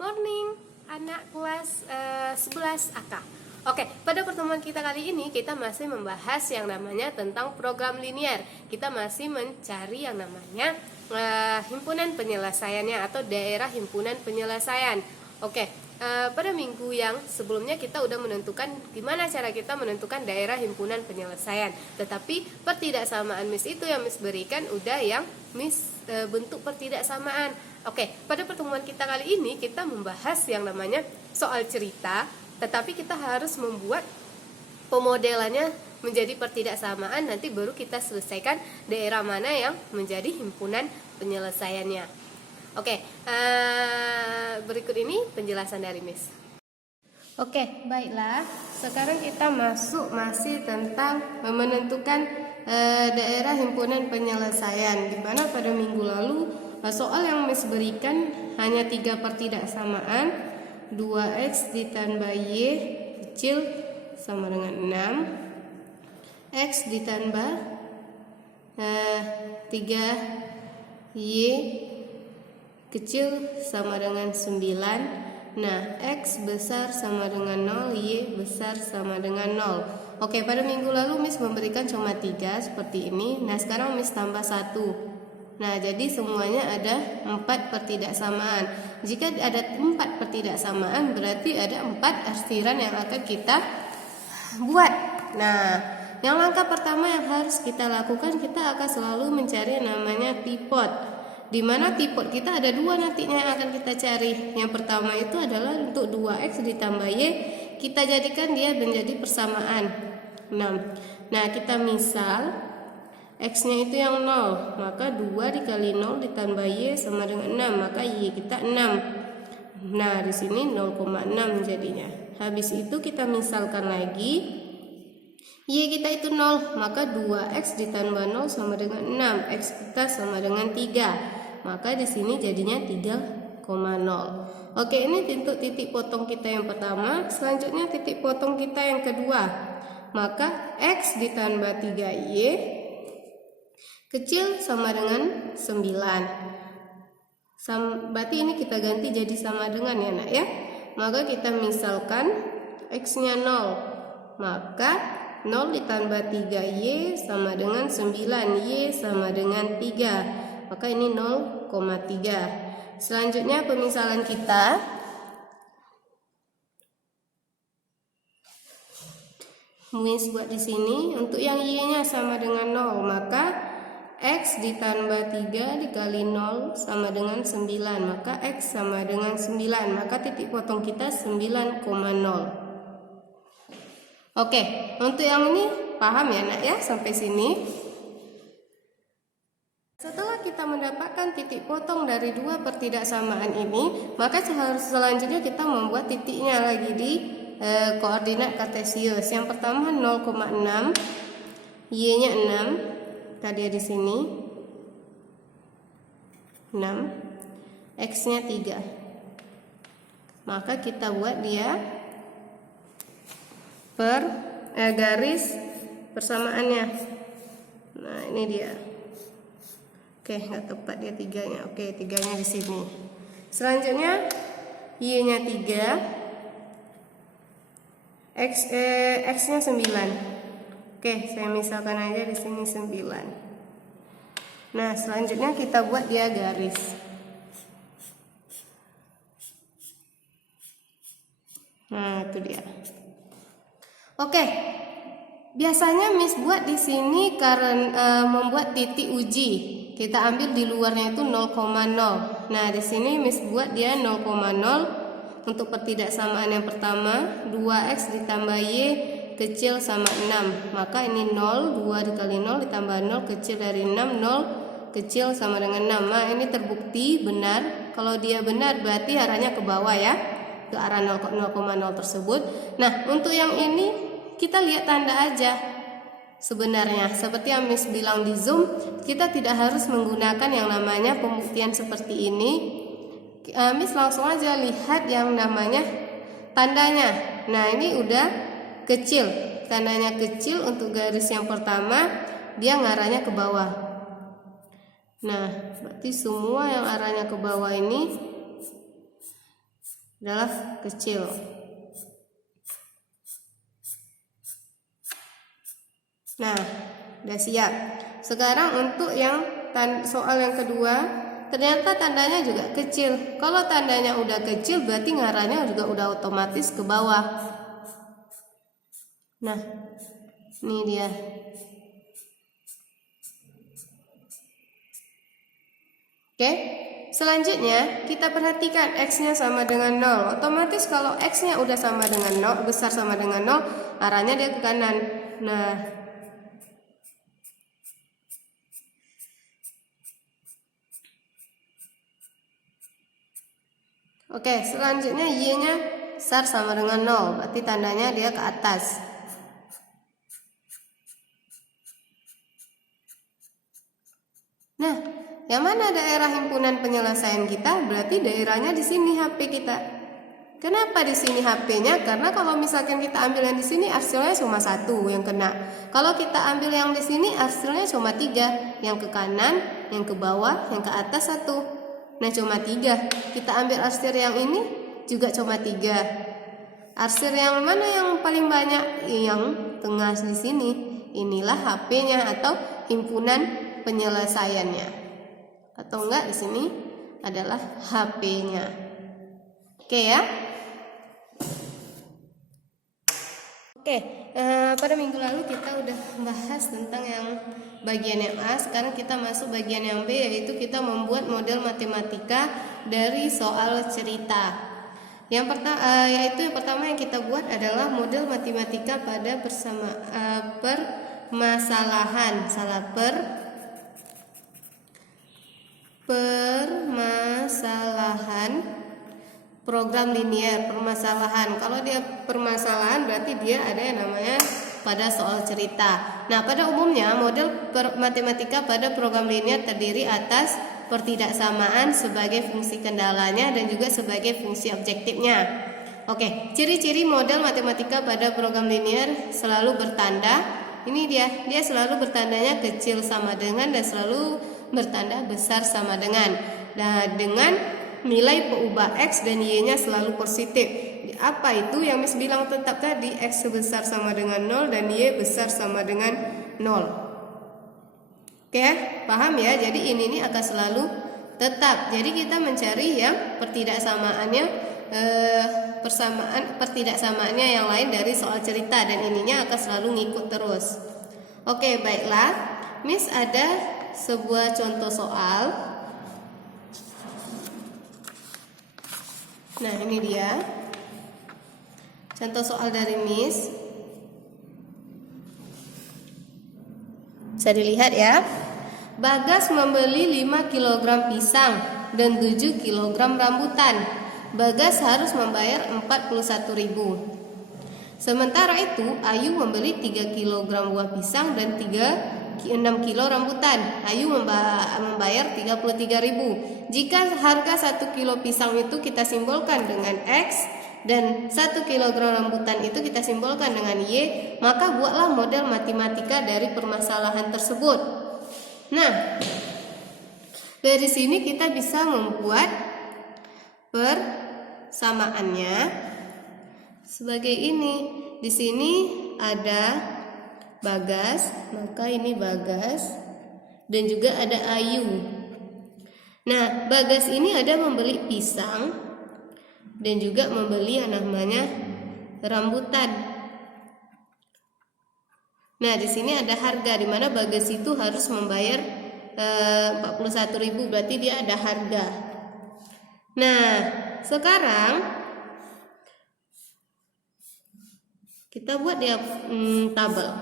Morning, anak kelas 11 AK. Oke, pada pertemuan kita kali ini kita masih membahas yang namanya tentang program linear. Kita masih mencari yang namanya himpunan penyelesaiannya atau daerah himpunan penyelesaian. Oke, pada minggu yang sebelumnya kita udah menentukan gimana cara kita menentukan daerah himpunan penyelesaian. Tetapi pertidaksamaan Miss itu yang Miss berikan udah yang Miss bentuk pertidaksamaan. Oke, pada pertemuan kita kali ini kita membahas yang namanya soal cerita, tetapi kita harus membuat pemodelannya menjadi pertidaksamaan. Nanti baru kita selesaikan daerah mana yang menjadi himpunan penyelesaiannya. Oke, berikut ini penjelasan dari Miss. Oke, baiklah. Sekarang kita masih tentang menentukan daerah himpunan penyelesaian, di mana pada minggu lalu soal yang Miss berikan hanya 3 pertidaksamaan, 2x ditambah y kecil sama dengan 6, x ditambah 3y kecil sama dengan 9. Nah, x besar sama dengan 0, y besar sama dengan 0. Oke, pada minggu lalu Miss memberikan cuma 3 seperti ini. Nah, sekarang Miss tambah 1. Nah, jadi semuanya ada 4 pertidaksamaan. Jika ada 4 pertidaksamaan, berarti ada 4 artiran yang akan kita buat. Nah, yang langkah pertama yang harus kita lakukan, kita akan selalu mencari yang namanya tipot. Di mana tipot kita ada 2 nantinya yang akan kita cari. Yang pertama itu adalah untuk 2x ditambah y, kita jadikan dia menjadi persamaan 6. Nah, kita misal x-nya itu yang 0, maka 2 dikali 0 ditambah y sama dengan 6, maka y kita 6. Nah, di sini 0,6 jadinya. Habis itu kita misalkan lagi, y kita itu 0, maka 2x ditambah 0 sama dengan 6, x kita sama dengan 3. Maka di sini jadinya 3,0. Oke, ini untuk titik potong kita yang pertama. Selanjutnya titik potong kita yang kedua. Maka x ditambah 3y kecil sama dengan 9. Berarti ini kita ganti jadi sama dengan ya nak ya. Maka kita misalkan x-nya 0, maka 0 ditambah 3y sama dengan 9, y sama dengan 3. Maka ini 0,3. Selanjutnya pemisalan kita, Miss buat di sini untuk yang y-nya sama dengan 0, maka x ditambah 3 dikali 0 sama dengan 9, maka x sama dengan 9, maka titik potong kita 9,0. Oke, untuk yang ini paham ya nak ya sampai sini? Setelah kita mendapatkan titik potong dari 2 pertidaksamaan ini, maka selanjutnya kita membuat titiknya lagi di koordinat kartesius. Yang pertama 0,6, y-nya 6. Tadi di sini 6, x-nya 3. Maka kita buat dia per garis persamaannya. Nah, ini dia. Oke, nggak tepat dia 3-nya. Oke, 3-nya di sini. Selanjutnya y-nya 3, x-nya 9. Oke, saya misalkan aja di sini 9. Nah, selanjutnya kita buat dia garis. Nah, itu dia. Oke. Biasanya Miss buat di sini karena membuat titik uji. Kita ambil di luarnya itu 0,0. Nah, di sini Miss buat dia 0,0 untuk pertidaksamaan yang pertama, 2x ditambah y kecil sama 6, maka ini 0, 2 dikali 0 ditambah 0 kecil dari 6, 0 kecil sama dengan 6. Nah, ini terbukti benar. Kalau dia benar berarti arahnya ke bawah ya, ke arah 0,0 tersebut. Nah, untuk yang ini kita lihat tanda aja. Sebenarnya seperti yang Miss bilang di Zoom, kita tidak harus menggunakan yang namanya pembuktian seperti ini. Miss langsung aja lihat yang namanya tandanya. Nah, ini udah kecil, tandanya kecil untuk garis yang pertama, dia ngarahnya ke bawah. Nah, berarti semua yang arahnya ke bawah ini adalah kecil. Nah, udah siap. Sekarang untuk yang soal yang kedua, ternyata tandanya juga kecil. Kalau tandanya udah kecil berarti ngarahnya juga udah otomatis ke bawah. Nah, ini dia. Oke, selanjutnya kita perhatikan X-nya sama dengan 0. Otomatis kalau X-nya udah sama dengan 0, besar sama dengan 0, arahnya dia ke kanan. Nah, oke, selanjutnya Y-nya besar sama dengan 0, berarti tandanya dia ke atas. Nah, yang mana daerah himpunan penyelesaian kita? Berarti daerahnya di sini HP kita. Kenapa di sini HP-nya? Karena kalau misalkan kita ambil yang di sini hasilnya cuma 1 yang kena. Kalau kita ambil yang di sini hasilnya cuma 3, yang ke kanan, yang ke bawah, yang ke atas 1. Nah, cuma 3. Kita ambil arsir yang ini juga cuma 3. Arsir yang mana yang paling banyak? Yang tengah di sini. Inilah HP-nya atau himpunan penyelesaiannya. Atau enggak di sini adalah HP-nya. Oke ya. Oke, pada minggu lalu kita udah bahas tentang yang bagian yang A. Sekarang kita masuk bagian yang B, yaitu kita membuat model matematika dari soal cerita. Yang pertama yang kita buat adalah model matematika pada permasalahan program linier. Permasalahan, kalau dia permasalahan berarti dia ada yang namanya pada soal cerita. Nah, pada umumnya model matematika pada program linier terdiri atas pertidaksamaan sebagai fungsi kendalanya dan juga sebagai fungsi objektifnya. Oke, ciri-ciri model matematika pada program linier selalu bertanda. Ini dia selalu bertandanya kecil sama dengan dan selalu bertanda besar sama dengan. Nah, dengan nilai peubah X dan Y-nya selalu positif. Apa itu yang Miss bilang tetap tadi? X besar sama dengan 0 dan Y besar sama dengan 0. Oke, paham ya? Jadi ini akan selalu tetap. Jadi kita mencari yang pertidaksamaannya yang lain dari soal cerita, dan ininya akan selalu ngikut terus. Oke, baiklah. Miss ada sebuah contoh soal. Nah, ini dia contoh soal dari Miss. Bisa dilihat ya. Bagas membeli 5 kg pisang dan 7 kg rambutan. Bagas harus membayar 41.000. Sementara itu Ayu membeli 3 kg buah pisang dan 6 kilo rambutan. Ayu membayar 33.000. Jika harga 1 kilo pisang itu kita simbolkan dengan X dan 1 kg rambutan itu kita simbolkan dengan Y, maka buatlah model matematika dari permasalahan tersebut. Nah, dari sini kita bisa membuat persamaannya sebagai ini. Di sini ada Bagas, maka ini Bagas, dan juga ada Ayu. Nah, Bagas ini ada membeli pisang dan juga membeli yang namanya rambutan. Nah, di sini ada harga, di mana Bagas itu harus membayar 41.000, berarti dia ada harga. Nah, sekarang kita buat dia tabel.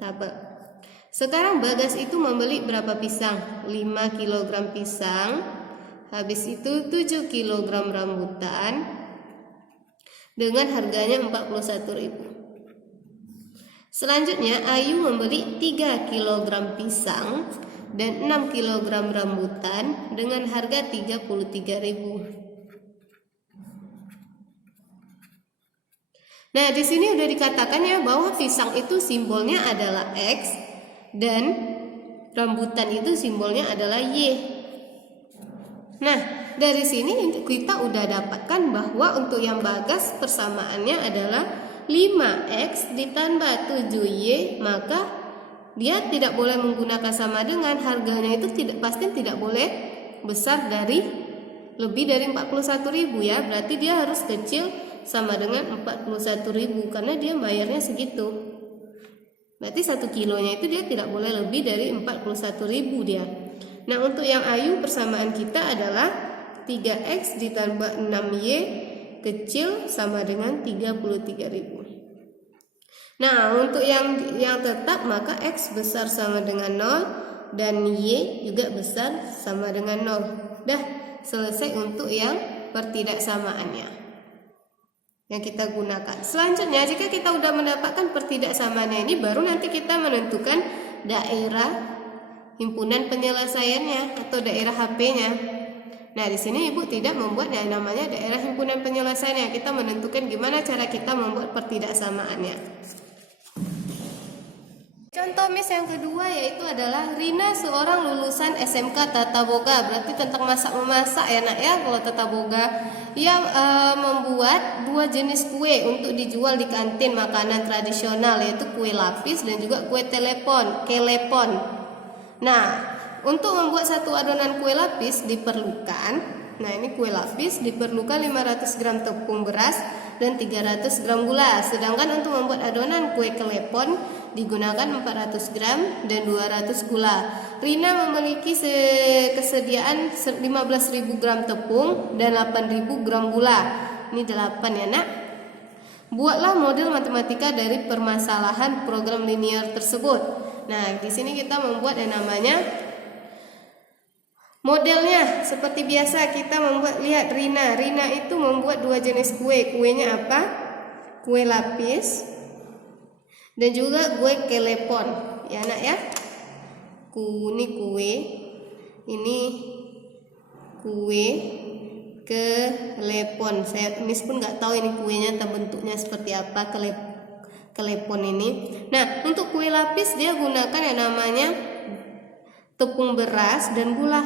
Tabel. Sekarang Bagas itu membeli berapa pisang? 5 kg pisang. Habis itu 7 kg rambutan dengan harganya 41.000. Selanjutnya Ayu membeli 3 kg pisang dan 6 kg rambutan dengan harga 33.000. Nah, di sini udah dikatakan ya bahwa pisang itu simbolnya adalah X dan rambutan itu simbolnya adalah Y. Nah, dari sini kita udah dapatkan bahwa untuk yang bagas persamaannya adalah 5X ditambah 7Y, maka dia tidak boleh menggunakan sama dengan, harganya itu pasti tidak boleh besar dari lebih dari 41.000 ya. Berarti dia harus kecil sama dengan 41.000 karena dia bayarnya segitu. Berarti 1 kilonya itu dia tidak boleh lebih dari 41.000 dia. Nah, untuk yang Ayu persamaan kita adalah 3X ditambah 6Y kecil sama dengan 33.000. Nah, untuk yang tetap maka X besar sama dengan 0 dan Y juga besar sama dengan 0. Dah selesai untuk yang pertidaksamaannya yang kita gunakan. Selanjutnya, jika kita udah mendapatkan pertidaksamaannya ini, baru nanti kita menentukan daerah himpunan penyelesaiannya atau daerah HP-nya. Nah, di sini Ibu tidak membuat yang namanya daerah himpunan penyelesaiannya. Kita menentukan gimana cara kita membuat pertidaksamaannya. Contoh Miss yang kedua yaitu adalah Rina seorang lulusan SMK Tata Boga. Berarti tentang masak-memasak ya nak ya. Kalau Tata Boga yang membuat 2 jenis kue untuk dijual di kantin makanan tradisional, yaitu kue lapis dan juga kue kelepon. Nah, untuk membuat satu adonan kue lapis diperlukan, nah ini kue lapis diperlukan 500 gram tepung beras dan 300 gram gula. Sedangkan untuk membuat adonan kue kelepon digunakan 400 gram dan 200 gula. Rina memiliki kesediaan 15.000 gram tepung dan 8.000 gram gula. Ini 8 ya nak. Buatlah model matematika dari permasalahan program linear tersebut. Nah, di sini kita membuat yang namanya modelnya. Seperti biasa kita membuat, lihat Rina itu membuat 2 jenis kue. Kuenya apa? Kue lapis dan juga kue kelepon. Ya nak ya. Ini kue kelepon. Miss pun nggak tahu ini kuenya bentuknya seperti apa, kelepon ini. Nah, untuk kue lapis dia gunakan yang namanya tepung beras dan gula.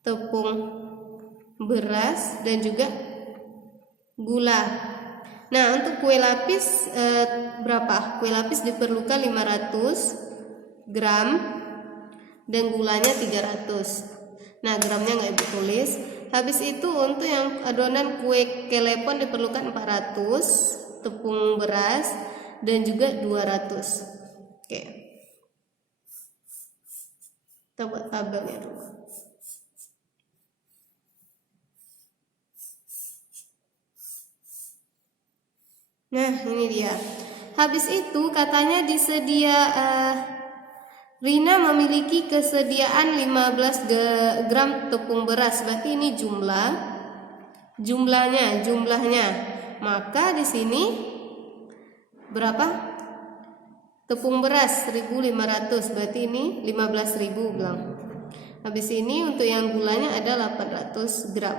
Tepung beras dan juga gula. Nah, untuk kue lapis berapa? Kue lapis diperlukan 500 gram dan gulanya 300. Nah, gramnya nggak Ibu tulis. Habis itu untuk yang adonan kue kelepon diperlukan 400 tepung beras dan juga 200. Oke. Kita buat tabelnya dulu. Nah, ini dia. Habis itu katanya Rina memiliki kesediaan 15 gram tepung beras. Berarti ini jumlahnya. Maka di sini berapa? Tepung beras 1.500. Berarti ini 15.000 bilang. Habis ini untuk yang gulanya ada 800 gram.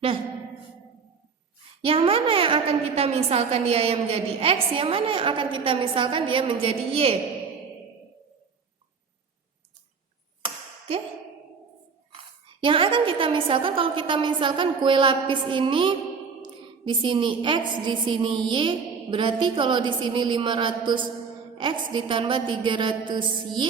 Nah, yang mana yang akan kita misalkan dia yang menjadi X, yang mana yang akan kita misalkan dia menjadi Y? Oke. Yang akan kita misalkan, kalau kita misalkan kue lapis ini di sini X, di sini Y, berarti kalau di sini 500 X ditambah 300 Y,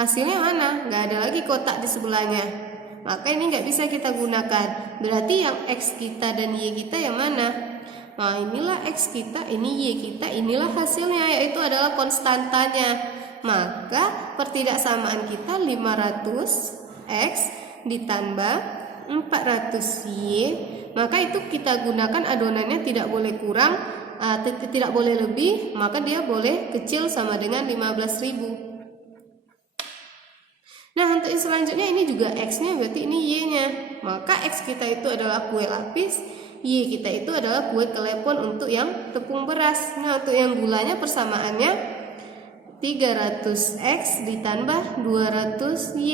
hasilnya mana? Nggak ada lagi kotak di sebelahnya. Maka ini nggak bisa kita gunakan. Berarti yang X kita dan Y kita yang mana? Nah, inilah X kita, ini Y kita, inilah hasilnya, yaitu adalah konstantanya. Maka pertidaksamaan kita 500 X ditambah 400 Y. Maka itu kita gunakan adonannya tidak boleh kurang, tidak boleh lebih, maka dia boleh kecil sama dengan 15.000. Nah, untuk yang selanjutnya ini juga X-nya, berarti ini Y-nya. Maka X kita itu adalah kue lapis, Y kita itu adalah kue kelepon untuk yang tepung beras. Nah, untuk yang gulanya persamaannya 300X ditambah 200Y.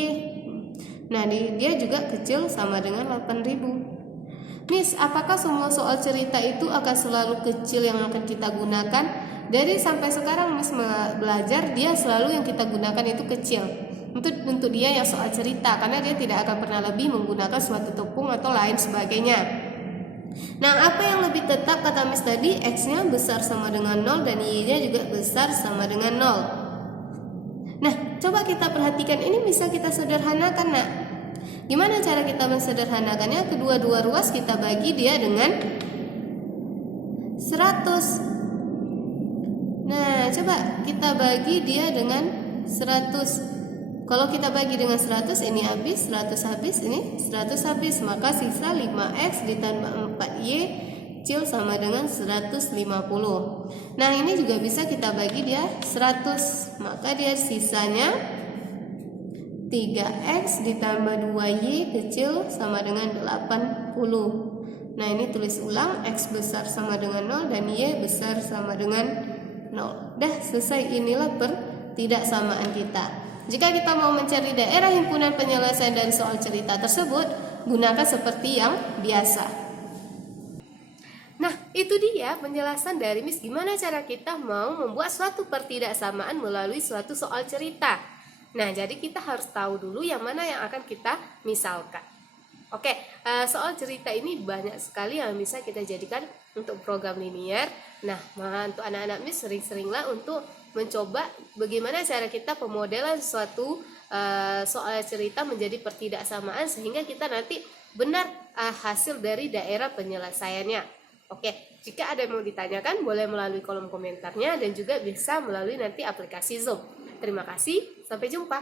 Nah, dia juga kecil sama dengan 8.000. Miss, apakah semua soal cerita itu akan selalu kecil yang akan kita gunakan? Dari sampai sekarang Miss belajar, dia selalu yang kita gunakan itu kecil. Untuk dia yang soal cerita, karena dia tidak akan pernah lebih menggunakan suatu tepung atau lain sebagainya. Nah, apa yang lebih tetap kata Miss tadi? X-nya besar sama dengan 0 dan Y-nya juga besar sama dengan 0. Nah, coba kita perhatikan, ini bisa kita sederhanakan, nak. Gimana cara kita mensederhanakannya? Kedua-dua ruas kita bagi dia dengan 100. Nah, coba kita bagi dia dengan 100. Kalau kita bagi dengan 100, ini habis, 100 habis, ini 100 habis. Maka sisa 5X ditambah 4Y kecil sama dengan 150. Nah, ini juga bisa kita bagi dia 100. Maka dia sisanya 3X ditambah 2Y kecil sama dengan 80. Nah, ini tulis ulang, X besar sama dengan 0 dan Y besar sama dengan 0. Dah selesai, inilah pertidaksamaan kita. Jika kita mau mencari daerah himpunan penyelesaian dari soal cerita tersebut, gunakan seperti yang biasa. Nah, itu dia penjelasan dari Miss gimana cara kita mau membuat suatu pertidaksamaan melalui suatu soal cerita. Nah, jadi kita harus tahu dulu yang mana yang akan kita misalkan. Oke, soal cerita ini banyak sekali yang bisa kita jadikan untuk program linear. Nah, untuk anak-anak Miss sering-seringlah untuk mencoba bagaimana cara kita pemodelan suatu soal cerita menjadi pertidaksamaan sehingga kita nanti benar hasil dari daerah penyelesaiannya. Oke, jika ada yang mau ditanyakan boleh melalui kolom komentarnya dan juga bisa melalui nanti aplikasi Zoom. Terima kasih, sampai jumpa.